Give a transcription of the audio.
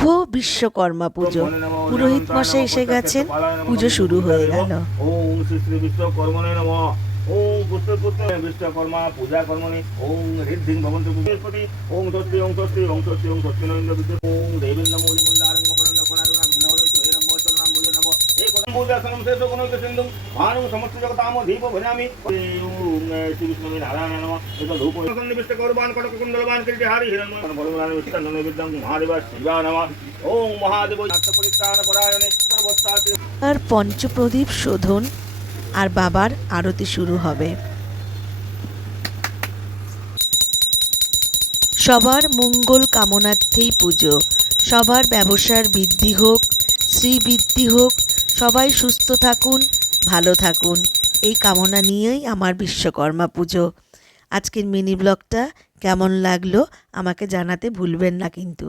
শুভ বিশ্বকর্মা পুজো। পুরোহিত মশাই এসে গেছেন, পুজো শুরু হয়ে গেল। ওম শ্রী শ্রী বিশ্বকর্মণে নমঃ। ওম পুত্র পুত্র বিশ্বকর্মা পূজা কর্মণি। ওম ঋদ্ধিং ভবন্তু বৃহস্পতি। ওম স্বস্তি ওম স্বস্তি ওম স্বস্তি ওম স্বস্তি নরেন্দ্র বিদ্যে। ওম দেবেন্দ্র মৌলি মন্দারং মকরন্দ কোনারুণা বিঘ্নহরন্তু হে নমঃ চরণাম ভুজ নমঃ। এই কথম পূজাসনম শেষ গুণৈক সিন্ধুম মানং সমস্ত জগতাম দীপ ভজামি। ওম শ্রী বিষ্ণু নারায়ণ নমঃ। এটা ধূপ সন্নিবিষ্ট করবান কটক কুণ্ডলবান কিরীটে হারি হিরণ্ময় বলবান বিষ্ণু নৈবেদ্যং মহাদেব শিবা নমঃ। ওম মহাদেব আত্মপরিত্রাণ পরায়ণে সর্বস্থাতি। আর পঞ্চপ্রদীপ শোধন আর বাবার আরতি শুরু হবে। সবার মঙ্গল কামনার্থেই পুজো। সবার ব্যবসার বৃদ্ধি হোক, শ্রীবৃদ্ধি হোক, সবাই সুস্থ থাকুন, ভালো থাকুন, এই কামনা নিয়েই আমার বিশ্বকর্মা পুজো। আজকের মিনি ব্লগটা কেমন লাগলো আমাকে জানাতে ভুলবেন না কিন্তু।